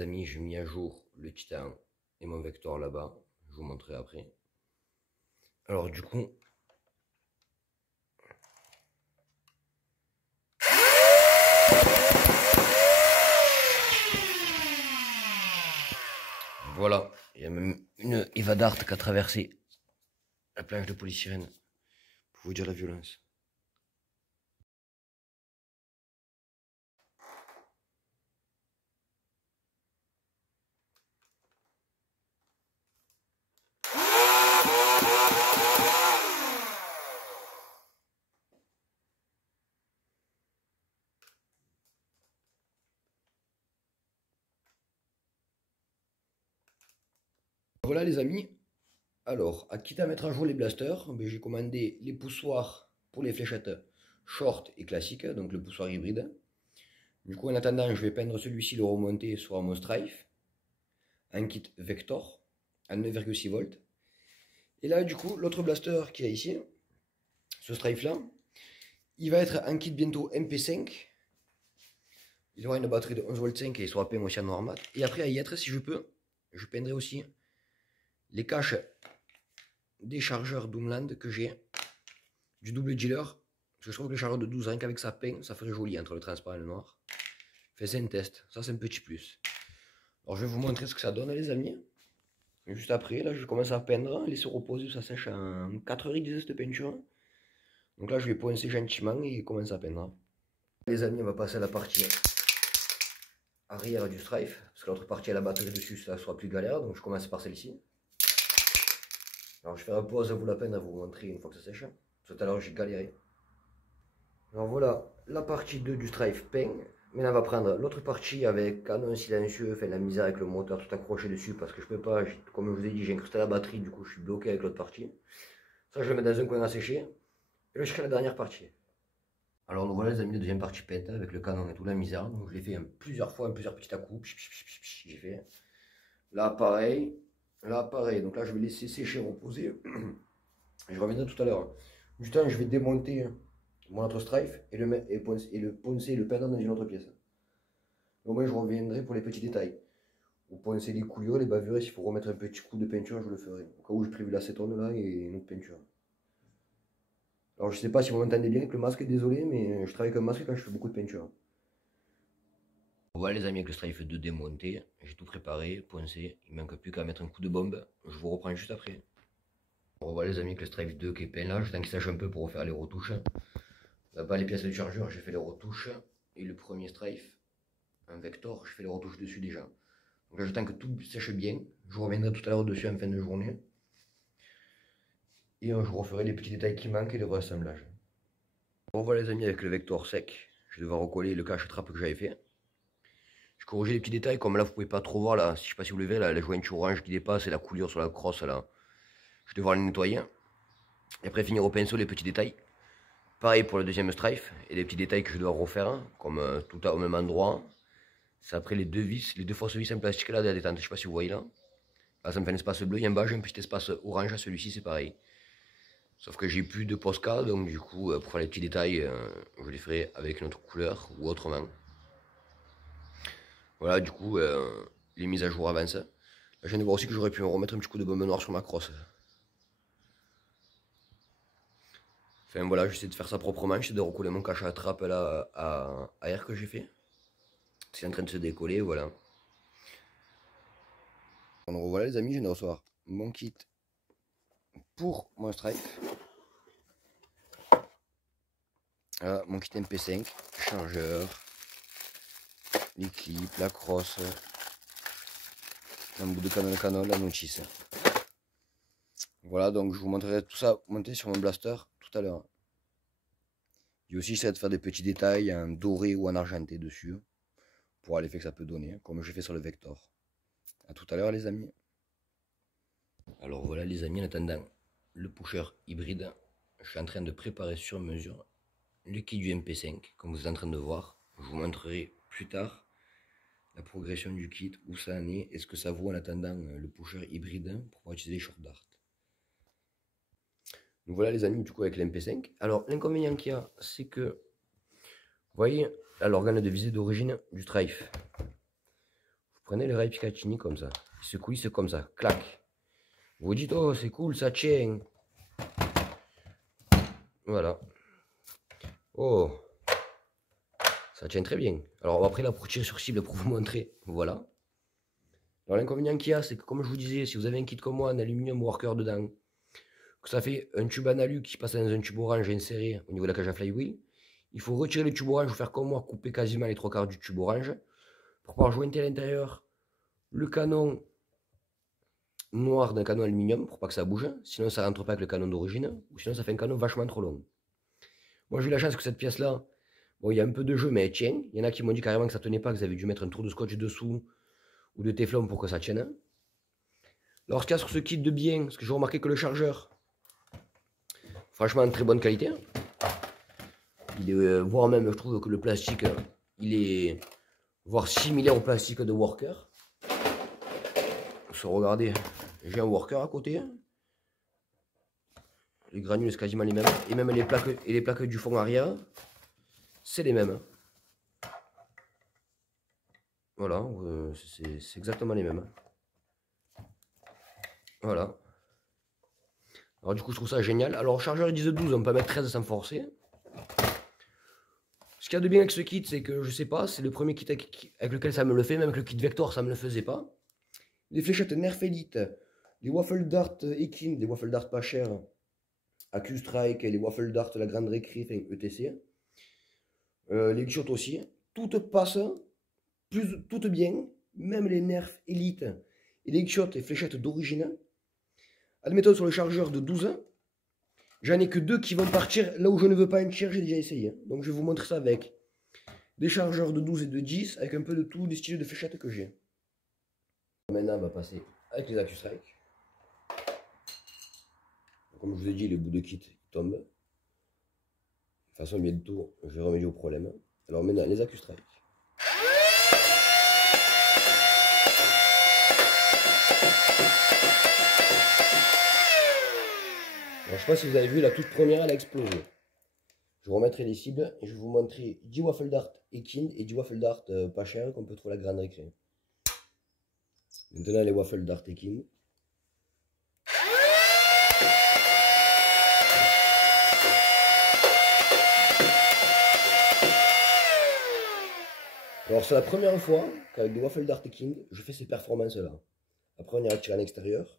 les amis, j'ai mis à jour le Titan et mon Vector là-bas. Je vous montrerai après. Alors du coup, voilà, il y a même une Eva Dart qui a traversé la planche de polystyrène pour vous dire la violence. Voilà les amis, alors, quitte à mettre à jour les blasters, j'ai commandé les poussoirs pour les fléchettes short et classiques, donc le poussoir hybride. Du coup, en attendant, je vais peindre celui-ci, le remonter sur mon Strife, un kit Vector à 9,6 volts. Et là, du coup, l'autre blaster qui est ici, ce Strife-là, il va être un kit bientôt MP5. Il aura une batterie de 11 volts 5 et il sera peint aussi en noir mat. Et après, à y être, si je peux, je peindrai aussi les caches des chargeurs Doomland que j'ai du double dealer. Parce que je trouve que le chargeur de 12, rien qu'avec sa peint, ça ferait joli entre le transparent et le noir. Faites un test, ça c'est un petit plus. Alors je vais vous montrer ce que ça donne les amis. Juste après, là je commence à peindre, laisser reposer, ça sèche en 4 heures de cette peinture. Donc là je vais poncer gentiment et commencer à peindre. Les amis, on va passer à la partie arrière du Strife, parce que l'autre partie a la batterie dessus, ça sera plus galère, donc je commence par celle-ci. Alors je fais la pause à vous la peindre, à vous montrer une fois que ça sèche. Tout à l'heure j'ai galéré. Alors voilà, la partie 2 du Strife peint. Maintenant on va prendre l'autre partie avec canon silencieux, enfin la misère avec le moteur tout accroché dessus parce que je peux pas, comme je vous ai dit, j'ai incrusté la batterie, du coup je suis bloqué avec l'autre partie. Ça je le mets dans un coin à sécher. Et là je ferai la dernière partie. Alors nous voilà les amis, la deuxième partie peinte avec le canon et tout la misère. Donc je l'ai fait plusieurs fois, plusieurs petits à coups. J'ai fait. Là pareil, donc là je vais laisser sécher, reposer. Je reviendrai tout à l'heure. Du temps je vais démonter mon autre Strife et le poncer et le peindre dans une autre pièce. Au moins je reviendrai pour les petits détails. Vous poncer les coulures, les bavures, s'il faut remettre un petit coup de peinture, je le ferai. Au cas où j'ai prévu l'acétone là et une autre peinture. Alors je sais pas si vous m'entendez bien avec le masque, désolé, mais je travaille avec un masque quand je fais beaucoup de peinture. Voilà les amis, avec le Strife 2 démonté, j'ai tout préparé, poncé, il manque plus qu'à mettre un coup de bombe, je vous reprends juste après. Voilà les amis, avec le Strife 2 qui est peint là, j'attends qu'il sèche un peu pour refaire les retouches. Là-bas les pièces de chargeur, j'ai fait les retouches, et le premier Strife, un Vector, je fais les retouches dessus déjà. Donc là j'attends que tout sèche bien, je reviendrai tout à l'heure dessus en fin de journée. Et je vous referai les petits détails qui manquent et le réassemblage. Bon voilà les amis, avec le Vector sec, je vais devoir recoller le cache-trappe que j'avais fait. Je corrige les petits détails, comme là vous pouvez pas trop voir là, je sais pas si vous le verrez là, la jointure orange qui dépasse et la coulure sur la crosse là. Je vais devoir les nettoyer. Et après finir au pinceau les petits détails. Pareil pour le deuxième Strife, et les petits détails que je dois refaire, comme tout au même endroit. C'est après les deux vis, les deux fausses vis en plastique là de la détente, je sais pas si vous voyez là. Là ça me fait un espace bleu, et en bas j'ai un petit espace orange, celui-ci c'est pareil. Sauf que j'ai plus de Posca, donc du coup, pour faire les petits détails, je les ferai avec une autre couleur ou autrement. Voilà, du coup, les mises à jour avancent. Là, je viens de voir aussi que j'aurais pu me remettre un petit coup de bombe noire sur ma crosse. Enfin voilà, j'essaie de faire ça proprement, j'essaie de recoller mon cache à trappe là à air que j'ai fait. C'est en train de se décoller, voilà. Donc voilà les amis, je viens de recevoir mon kit pour mon Strife. Voilà, mon kit MP5, chargeur, les clips, la crosse, un bout de canon, la notice. Voilà, donc je vous montrerai tout ça monté sur mon blaster tout à l'heure. J'ai aussi essayé de faire des petits détails en doré ou en argenté dessus, pour voir l'effet que ça peut donner, comme je fais sur le Vector. A tout à l'heure les amis. Alors voilà les amis, en attendant le pusher hybride, je suis en train de préparer sur mesure le kit du MP5, comme vous êtes en train de voir. Je vous montrerai plus tard la progression du kit, où ça en est, et ce que ça vaut en attendant le pusher hybride pour pouvoir utiliser les short dart. Donc voilà les amis, du coup avec l'MP5. Alors l'inconvénient qu'il y a, c'est que, vous voyez, là l'organe de visée d'origine du Strife. Vous prenez le rail Picatinny comme ça. Il se coulisse comme ça. Clac. Vous dites, oh, c'est cool, ça tient. Voilà. Oh. Ça tient très bien. Alors, après, là, pour tirer sur cible, pour vous montrer. Voilà. Alors, l'inconvénient qu'il y a, c'est que, comme je vous disais, si vous avez un kit comme moi, un aluminium worker dedans, que ça fait un tube en alu qui passe dans un tube orange inséré au niveau de la cage à flywheel, il faut retirer le tube orange, faire comme moi, couper quasiment les 3/4 du tube orange pour pouvoir jointer à l'intérieur le canon noir d'un canon aluminium pour pas que ça bouge, sinon ça rentre pas avec le canon d'origine, ou sinon ça fait un canon vachement trop long. Moi j'ai eu la chance que cette pièce là, bon il y a un peu de jeu mais elle tient, il y en a qui m'ont dit carrément que ça tenait pas, que vous avez dû mettre un tour de scotch dessous, ou de téflon pour que ça tienne. Alors ce qu'il y a sur ce kit de bien, parce que j'ai remarqué que le chargeur, franchement en très bonne qualité, il est, voire même je trouve que le plastique, il est voire similaire au plastique de Worker. Regardez, j'ai un Worker à côté. Les granules c'est quasiment les mêmes. Et même les plaques du fond arrière, c'est les mêmes. Voilà, c'est exactement les mêmes. Voilà. Alors du coup je trouve ça génial. Alors chargeur ils disent 12, on peut mettre 13 sans forcer. Ce qu'il y a de bien avec ce kit, c'est que je sais pas, c'est le premier kit avec lequel ça me le fait, même avec le kit Vector ça me le faisait pas. Les fléchettes Nerf Elite, les Waffle Dart Ekin, des Waffle Dart pas chers, AQ-Strike, les Waffle Dart, la Grande Récré, enfin ETC. Les Gshot aussi, toutes passent, toutes bien, même les Nerf Elite et les Gshot et fléchettes d'origine. Admettons sur le chargeur de 12, j'en ai que 2 qui vont partir là où je ne veux pas en tirer, j'ai déjà essayé. Donc je vais vous montrer ça avec des chargeurs de 12 et de 10, avec un peu de tous les styles de fléchettes que j'ai. Maintenant on va passer avec les AQ-Strike. Comme je vous ai dit, le bout de kit tombe. De toute façon, bientôt, je vais remédier au problème. Alors maintenant, les AQ-Strike. Alors, je ne sais pas si vous avez vu, la toute première, elle a explosé. Je remettrai les cibles et je vais vous montrer 10 Waffle Dart Ekin et 10 Waffle Dart pas cher qu'on peut trouver à la Grande Récré. Maintenant, les Waffle Dart Ekin. Alors c'est la première fois qu'avec des Waffle Dart King, je fais ces performances-là. Après on ira tirer à l'extérieur.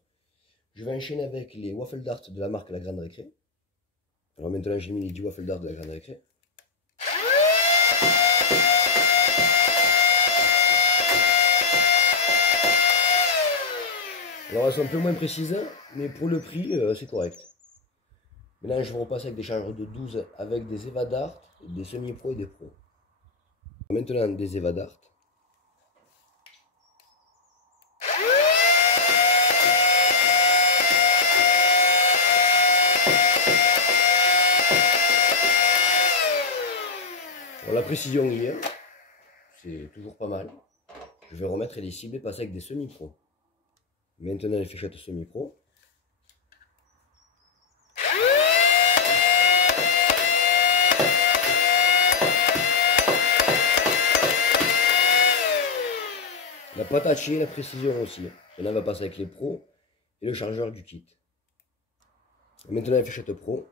Je vais enchaîner avec les Waffle Dart de la marque La Grande Récré. Alors maintenant j'ai mis les 10 Waffle Dart de la Grande Récré. Alors elles sont un peu moins précises, mais pour le prix c'est correct. Maintenant je vais repasser avec des chargeurs de 12 avec des Eva Dart, des semi-pro et des pro. Maintenant des Eva Dart. Alors, la précision hier, c'est toujours pas mal. Je vais remettre les cibles et passer avec des semi-pro. Maintenant les fléchettes semi-pro. La pâte à chier, la précision aussi. Maintenant on va passer avec les pros et le chargeur du kit. Maintenant les fléchettes pro.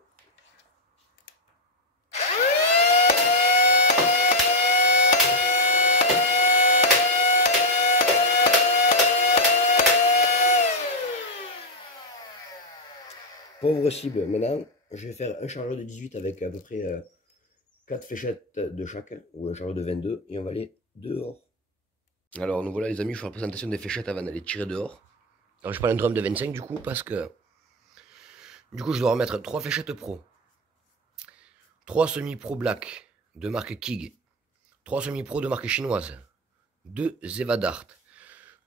Pauvre cible, maintenant je vais faire un chargeur de 18 avec à peu près 4 fléchettes de chaque, ou un chargeur de 22, et on va aller dehors. Alors nous voilà les amis, je fais la présentation des fléchettes avant d'aller tirer dehors. Alors je prends un drum de 25 du coup, parce que du coup je dois remettre 3 fléchettes pro, 3 semi-pro black de marque Kig, 3 semi-pro de marque chinoise, 2 Eva Dart,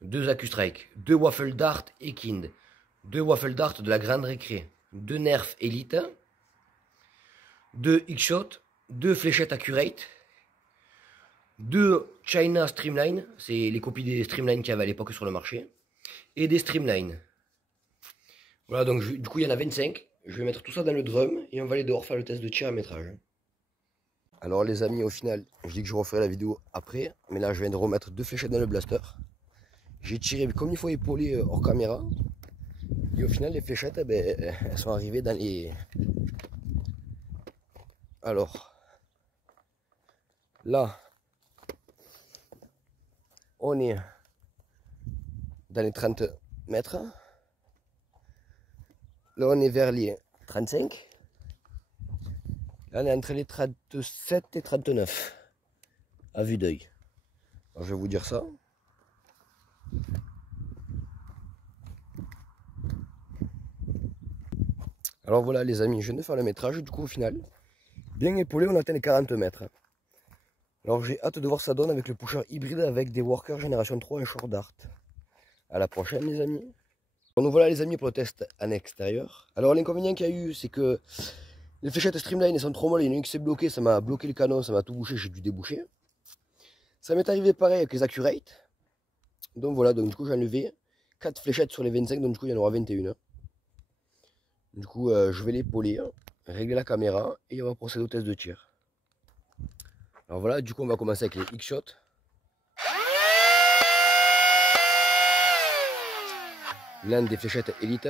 2 AQ-Strike, 2 Waffle Dart Ekin, 2 Waffle Dart de la Grande Récré, 2 Nerf Elite, 2 X-Shot, 2 fléchettes Accurate, 2 China Streamline, c'est les copies des Streamline qu'il y avait à l'époque sur le marché, et des Streamline. Voilà, donc du coup il y en a 25. Je vais mettre tout ça dans le drum et on va aller dehors faire le test de tir à métrage. Alors les amis, au final, je dis que je referai la vidéo après, mais là je viens de remettre 2 fléchettes dans le blaster. J'ai tiré comme il faut épauler hors caméra. Et au final, les fléchettes, eh ben, elles sont arrivées dans les... Alors, là, on est dans les 30 mètres. Là, on est vers les 35. Là, on est entre les 37 et 39, à vue d'œil. Alors, je vais vous dire ça. Alors voilà les amis, je viens de faire le métrage, du coup au final, bien épaulé, on atteint les 40 mètres. Alors j'ai hâte de voir ça donne avec le pusher hybride avec des workers génération 3 et short dart. À la prochaine les amis. Alors, nous voilà les amis pour le test en extérieur. Alors l'inconvénient qu'il y a eu, c'est que les fléchettes Streamline elles sont trop molles, il y en a une qui s'est bloquée, ça m'a bloqué le canon, ça m'a tout bouché, j'ai dû déboucher. Ça m'est arrivé pareil avec les Accurate. Donc voilà, donc du coup j'ai enlevé 4 fléchettes sur les 25, donc du coup il y en aura 21. Du coup je vais les polir, régler la caméra et on va procéder au test de tir. Alors voilà, du coup on va commencer avec les X-Shot. L'un des fléchettes élite.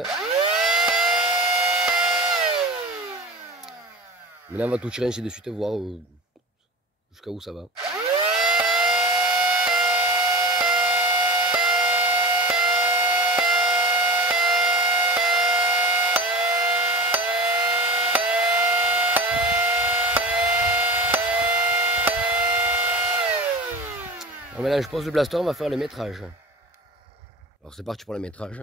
Maintenant on va tout tirer ainsi de suite, voir jusqu'à où ça va. Alors maintenant je pose le blaster, on va faire le métrage. Alors c'est parti pour le métrage.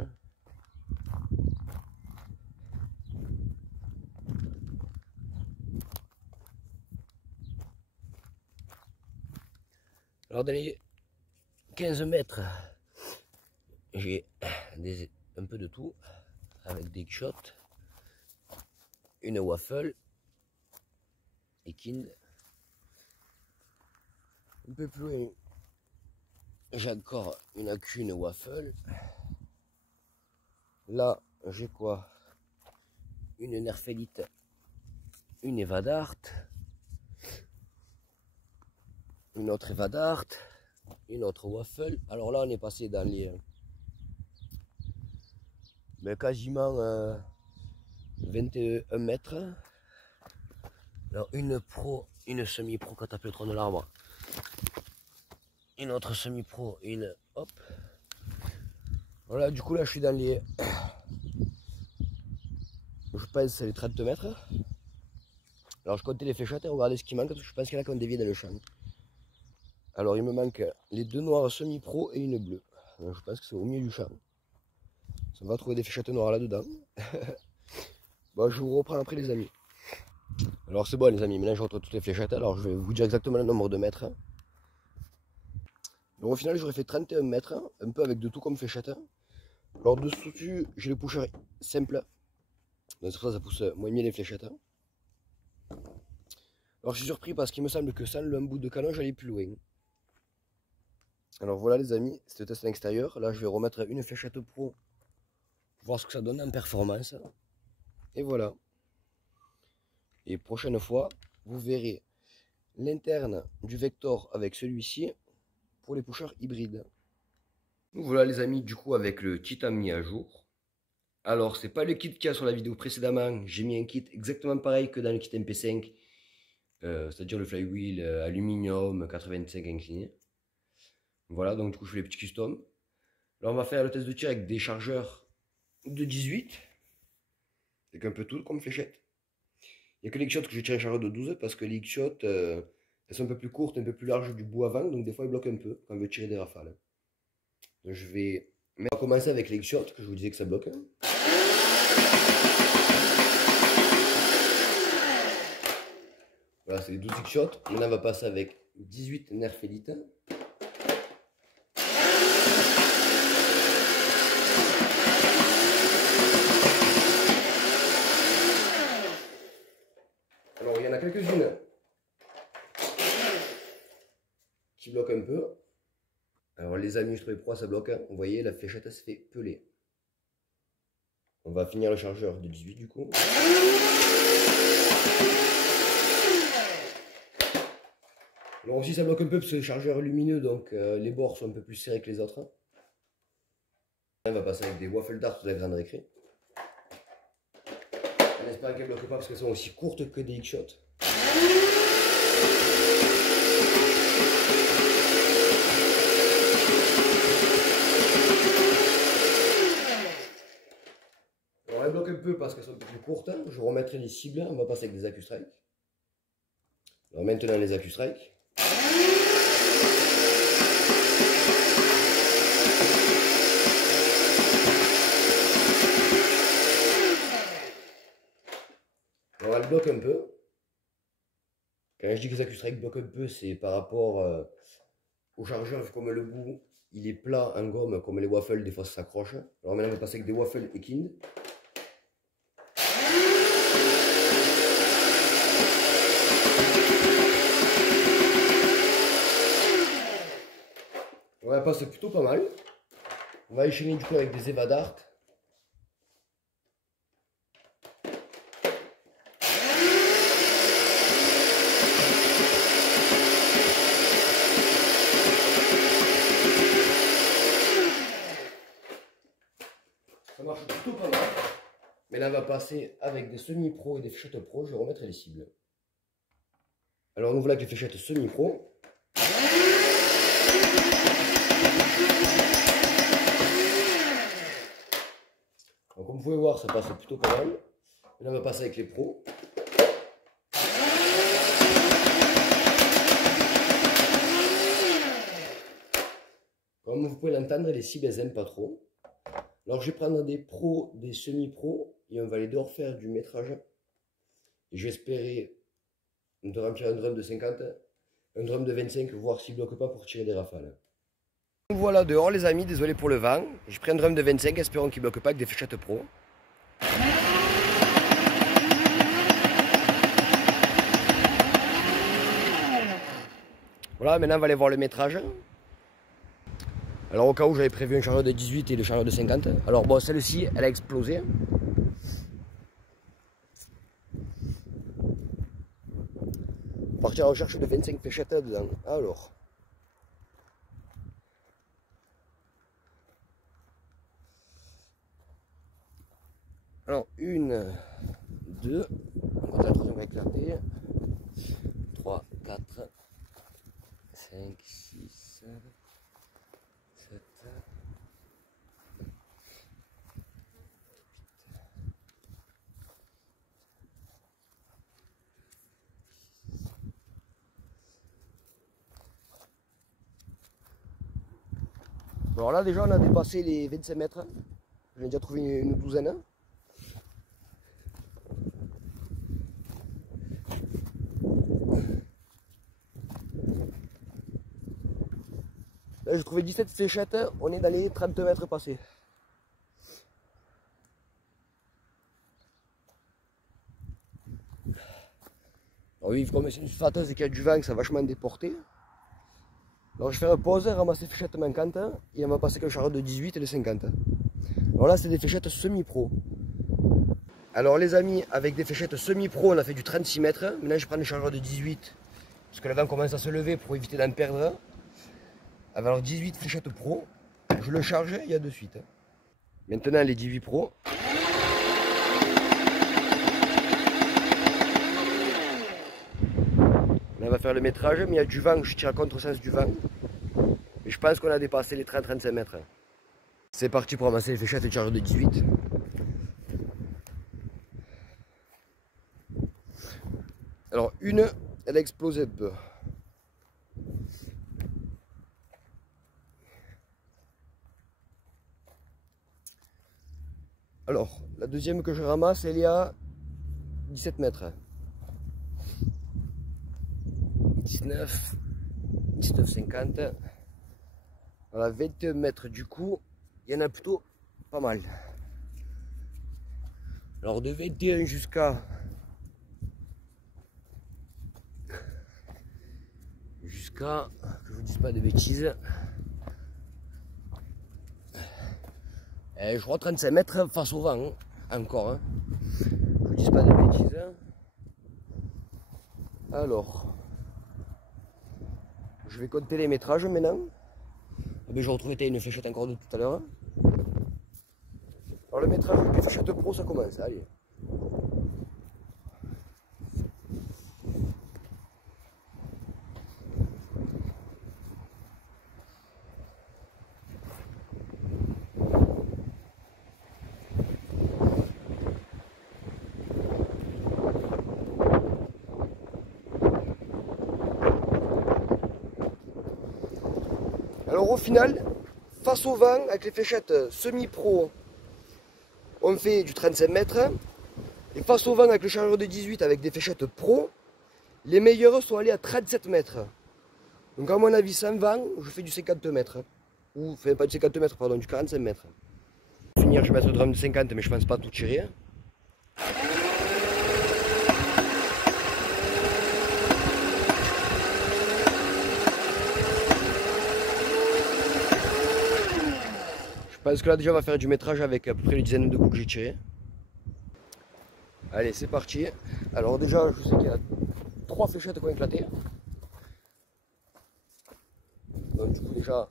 Alors dans les 15 mètres, j'ai un peu de tout, avec des shots, une waffle, et kind. Un peu plus loin, j'ai encore une accu, une waffle. Là, j'ai quoi? Une Nerf Elite, une Evadart, une autre Evadart, une autre waffle. Alors là, on est passé dans les quasiment 21 mètres. Alors une pro, une semi-pro quand t'appelles le tronc de l'arbre, une autre semi-pro, une hop. Voilà, du coup là je suis dans les, je pense les 30 mètres. Alors je comptais les fléchettes et regardez ce qui manque parce que je pense qu'il y en a qui ont dévié dans le champ. Alors il me manque les deux noirs semi-pro et une bleue. Donc, je pense que c'est au milieu du champ. On va trouver des fléchettes noires là-dedans. Bon, je vous reprends après les amis. Alors c'est bon les amis, maintenant je retrouve toutes les fléchettes. Alors je vais vous dire exactement le nombre de mètres. Donc au final j'aurais fait 31 mètres, un peu avec de tout comme fléchette. Alors dessus j'ai le pusher simple. Donc sur ça ça pousse moins bien les fléchettes. Alors je suis surpris parce qu'il me semble que sans le bout de canon j'allais plus loin. Alors voilà les amis, c'était le test à l'extérieur. Là je vais remettre une fléchette pro pour voir ce que ça donne en performance. Et voilà. Et prochaine fois, vous verrez l'interne du Vector avec celui-ci pour les pushers hybrides. Donc voilà les amis, du coup avec le kit mis à jour. Alors c'est pas le kit qu'il y a sur la vidéo précédemment, j'ai mis un kit exactement pareil que dans le kit MP5. C'est-à-dire le flywheel aluminium 85 incliné. Voilà, donc du coup je fais les petits customs. Là on va faire le test de tir avec des chargeurs de 18. Avec un peu tout comme fléchette. Il n'y a que les X-Shots que je tire un chargeur de 12 parce que les X-Shots elles sont un peu plus courtes, un peu plus larges du bout avant, donc des fois elles bloquent un peu quand on veut tirer des rafales. Donc je vais... Mais on va commencer avec les X-Shots que je vous disais que ça bloque. Voilà, c'est les 12 X-Shots. Maintenant on va passer avec 18 Nerf Elite. Alors il y en a quelques-unes qui bloquent un peu. Alors les amis, je trouvais pourquoi ça bloque. Vous voyez, la fléchette elle se fait peler. On va finir le chargeur de 18 du coup. Alors aussi ça bloque un peu parce que c'est le chargeur lumineux, donc les bords sont un peu plus serrés que les autres. On va passer avec des waffles d'art de la grande récré. On espère qu'elles ne bloquent pas parce qu'elles sont aussi courtes que des X-Shot. Alors elles bloquent un peu parce qu'elles sont un peu plus courtes. Je remettrai les cibles. On va passer avec des AccuStrike. Alors maintenant les AccuStrike. Alors elle bloque un peu. Quand je dis que les AccuStrike bloquent un peu, c'est par rapport au chargeur, vu comme le bout il est plat en gomme, comme les waffles, des fois ça s'accroche. Alors maintenant on va passer avec des waffles Ekind. On va passer plutôt pas mal. On va enchaîner du coup avec des Eva Dart. Ça marche plutôt pas mal. Mais là on va passer avec des semi-pro et des fléchettes pro. Je vais remettre les cibles. Alors nous voilà avec les fléchettes semi-pro. Donc comme vous pouvez voir, ça passe plutôt pas mal. Et là on va passer avec les pros. Comme vous pouvez l'entendre, les cibles elles n'aiment pas trop. Alors je vais prendre des pros, des semi-pros et on va les deux refaire du métrage. Et je vais espérer de remplir un drum de 50, un drum de 25, voir s'il ne bloque pas pour tirer des rafales. Donc voilà dehors les amis, désolé pour le vent. J'ai pris un drum de 25, espérons qu'il ne bloque pas avec des fléchettes pro. Voilà, maintenant on va aller voir le métrage. Alors au cas où j'avais prévu un chargeur de 18 et le chargeur de 50. Alors bon, celle-ci, elle a explosé. On va partir en recherche de 25 fléchettes dedans. Alors, 1, 2, on va la troisième va éclater. 3, 4, 5, 6, 7. Alors là déjà on a dépassé les 25 mètres. J'en ai déjà trouvé une douzaine. Là j'ai trouvé 17 fléchettes, on est dans les 30 mètres passés. Alors oui, comme c'est une sulfateuse et qu'il y a du vent, ça va vachement déporter. Alors je vais faire une pause, ramasser les fléchettes manquantes et on va passer avec le chargeur de 18 et de 50. Alors là c'est des fléchettes semi-pro. Alors les amis, avec des fléchettes semi-pro on a fait du 36 mètres. Maintenant je prends le chargeur de 18 parce que le vent commence à se lever pour éviter d'en perdre. Alors 18 fléchettes pro, je le charge et il y a de suite. Maintenant les 18 pro. Là, on va faire le métrage, mais il y a du vent, je tire à contre-sens du vent. Et je pense qu'on a dépassé les 30-35 mètres. C'est parti pour ramasser les fléchettes et chargeur de 18. Alors une, elle a explosé un peu. Alors, la deuxième que je ramasse, elle est à 17 mètres. 19, 19,50. Voilà, 21 mètres du coup, il y en a plutôt pas mal. Alors de 21 jusqu'à que je vous dise pas de bêtises, je crois 35 mètres face au vent, hein, encore. Hein. Que je vous dise pas de bêtises. Alors, je vais compter les métrages maintenant. Ah ben, je retrouvais une fléchette encore de tout à l'heure. Alors le métrage avec les fléchettes pro, ça commence, allez. Alors au final, face au vent, avec les fléchettes semi-pro, on fait du 35 mètres. Et face au vent, avec le chargeur de 18, avec des fléchettes pro, les meilleurs sont allés à 37 mètres. Donc à mon avis, sans vent, je fais du 50 mètres. Ou, enfin pas du 50 mètres, pardon, du 45 mètres. Pour finir, je vais mettre le drum de 50, mais je pense pas tout tirer. Je pense que là déjà on va faire du métrage avec à peu près les dizaines de coups que j'ai tirés. Allez, c'est parti. Alors déjà, je sais qu'il y a 3 fléchettes qui ont éclaté. Donc du coup déjà,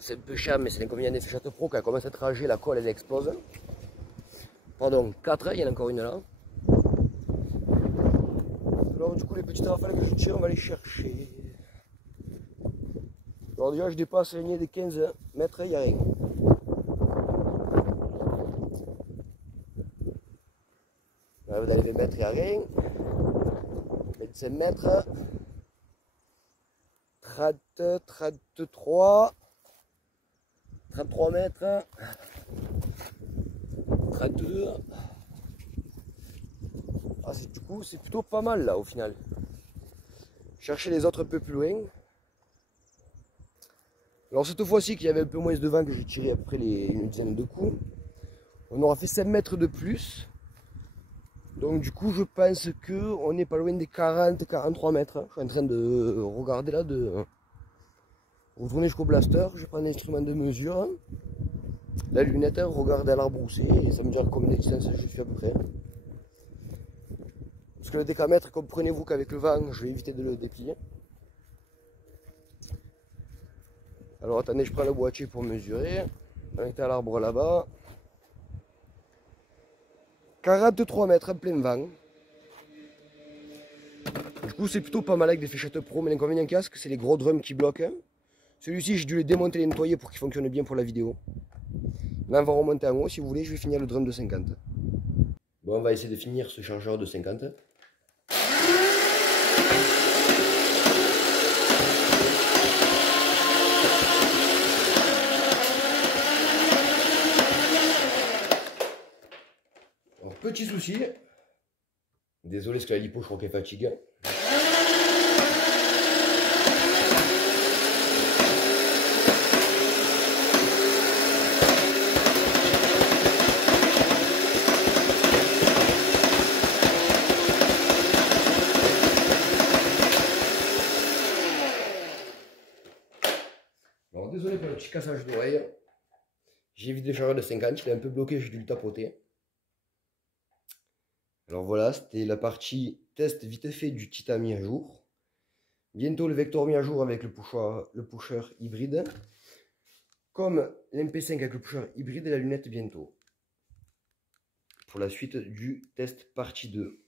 c'est un peu chiant, mais c'est l'inconvénient des fléchettes pro. Quand elle commence à être âgée, la colle elle explose. Pardon, 4, il y en a encore une là. Alors du coup les petites rafales que je tire, on va les chercher. Alors déjà je dépasse la ligne des 15 mètres, il n'y a rien. Là, dans les 20 mètres, il n'y a rien. 25 mètres. 30, 33. 33 mètres. 32. Ah, du coup, c'est plutôt pas mal là au final. Chercher les autres un peu plus loin. Alors cette fois-ci qu'il y avait un peu moins de vent, que j'ai tiré après une dizaine de coups, on aura fait 5 mètres de plus. Donc du coup je pense qu'on n'est pas loin des 40-43 mètres. Je suis en train de regarder là, de retourner jusqu'au blaster. Je prends l'instrument de mesure, la lunette, regarder à l'arbre broussé et ça me dira combien de distance je suis à peu près. Parce que le décamètre, comprenez-vous qu'avec le vent, je vais éviter de le déplier. Alors attendez, je prends le boîtier pour mesurer. On est à l'arbre là-bas. 43 mètres en plein vent. Du coup, c'est plutôt pas mal avec des fléchettes pro, mais l'inconvénient casque, c'est les gros drums qui bloquent. Celui-ci, j'ai dû les démonter et les nettoyer pour qu'il fonctionne bien pour la vidéo. Là, on va remonter en haut. Si vous voulez, je vais finir le drum de 50. Bon, on va essayer de finir ce chargeur de 50. Alors, petit souci. Désolé, parce que la lipo, je crois qu'elle fatigue. Alors désolé pour le petit cassage d'oreille. J'ai évité le chargeur de 50, je l'ai un peu bloqué, j'ai dû le tapoter. Alors voilà, c'était la partie test vite fait du Titan mis à jour. Bientôt le Vector mis à jour avec le pusher hybride. Comme l'MP5 avec le pusher hybride et la lunette bientôt. Pour la suite du test partie 2.